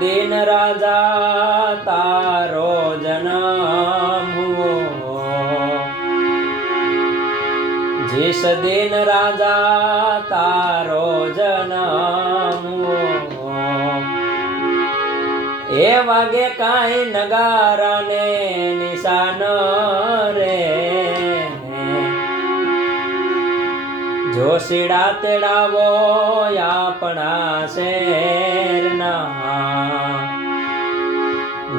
दिन राजा तारो जन्म हुओ, जिस दिन राजा तारो जन्म हुओ, ए वागे काई नगारा ने निशान रे, जोशीड़ा तेड़ावो अपना शेरना,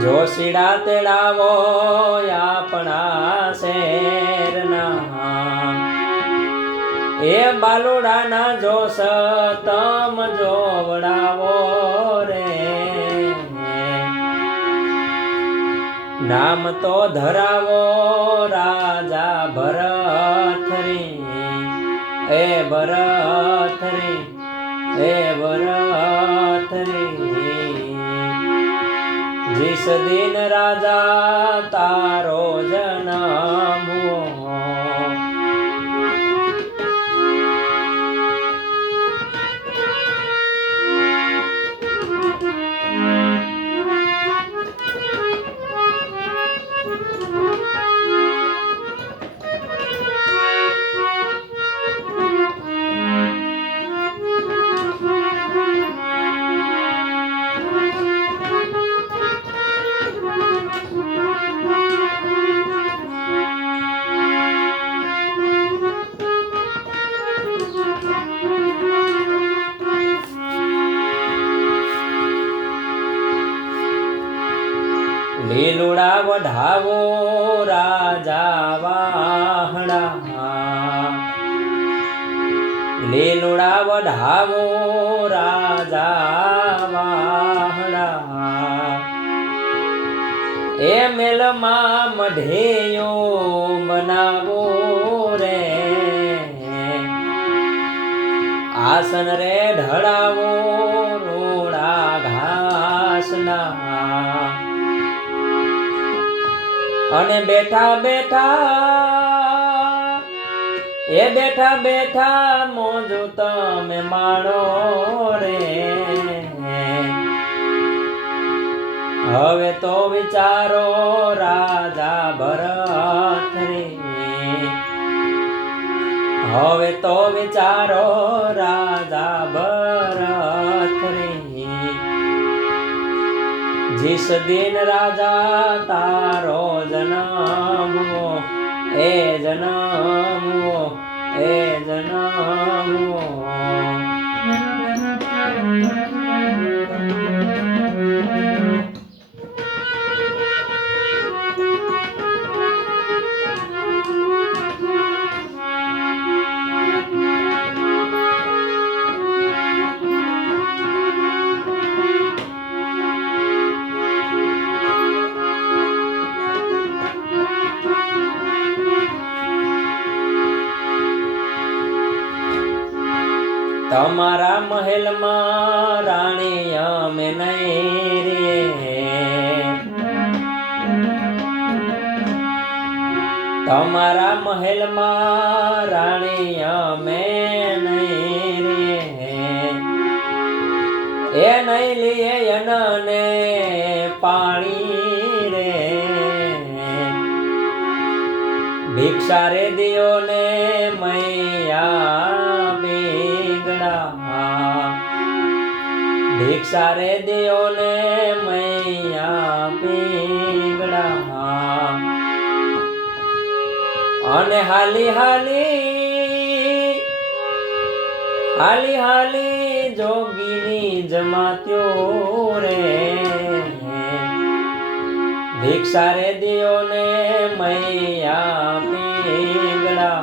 जोशीड़ा तेड़ावो अपना शेरना, ए बालुड़ा ना जोश तम जोवड़ावो रे, नाम तो धरावो राजा भरथरी, ए भरथरी, ए भरथरी, जिस दिन राजा तारो जन्म हुओ। લીલુડા વઢાવો રાજા વાહડા, લીલુડા વઢાવો રાજા વાહડા, એ મેલમાં મઢેયો બનાવો રે, આસન રે ઢળાવો રોડા ઘાસના, અને બેઠા બેઠા એ બેઠા બેઠા મોજુ તમે માણો રે, હવે તો વિચારો રાજા ભરત રે, હવે તો વિચારો રાજા ભરત રે, जिस दिन राजा तारो जन्म हुओ, ए जन्म हुओ, ए जन्म हुओ। तमारा महल में राणी अमे नहीं रे, तमारा महल में राणी अमे नहीं रे, ए नहीं लिए यनने पानी रे, भिक्षा रे दियो ने मैया भिक्षा रे दियो ने मैया पींगड़ा, अने हाली हाली हाली हाली जोगीनी जमात्यो रे, भिक्षा रे दियो ने मैया पींगड़ा,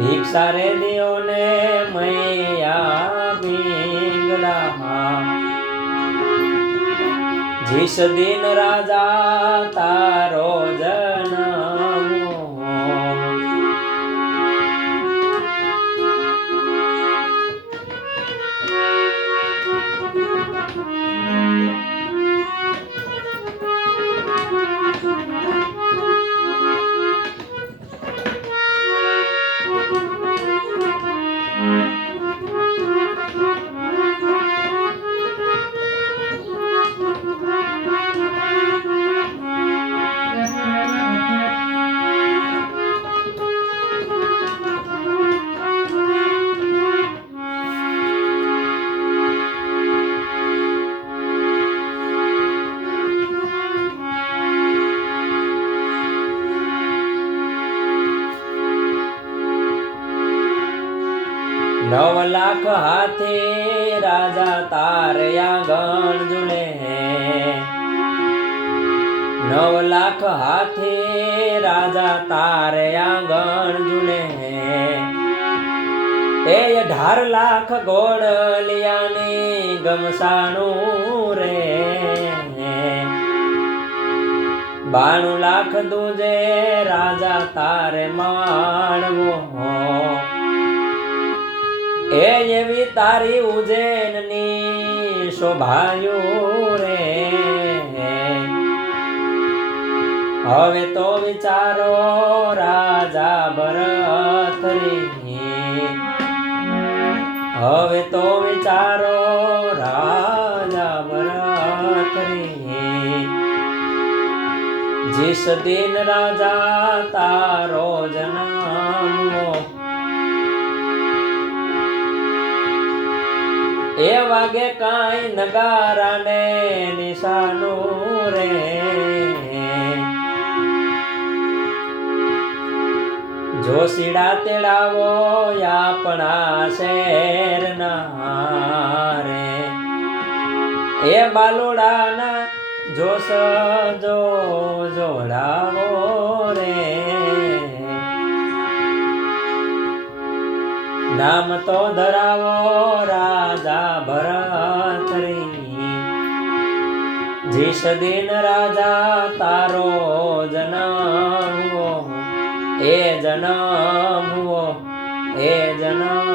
भिक्षा रे दियो ने मैया पींगड़ा, जिस दिन राजा तारो जन्म हुओ। લાખ હાથી રાજા તારે આંગણ ઝૂલે 9 લાખ હાથી રાજા તારે આંગણ ઝૂલે એ 18 લાખ ઘોડલિયાની ગમસાણું રે 92 લાખ દૂજે રાજા તારે માણવો એ એવી તારી ઉજ્જૈનની શોભાયું રે હવે તો વિચારો રાજા ભરતરી હવે તો વિચારો રાજા ભરતરી जिस दिन राजा तारो जन्मो ए वागे काई नगारा ने निशानु रे जोशीड़ा तेड़ावो अपना शेर रे ए बालुड़ा ना जोश जो जोड़ावो रे नाम तो धरावो राजा भरतरी जिस दिन राजा तारो जन्म हुओ ए जन्म हुओ ए जन्म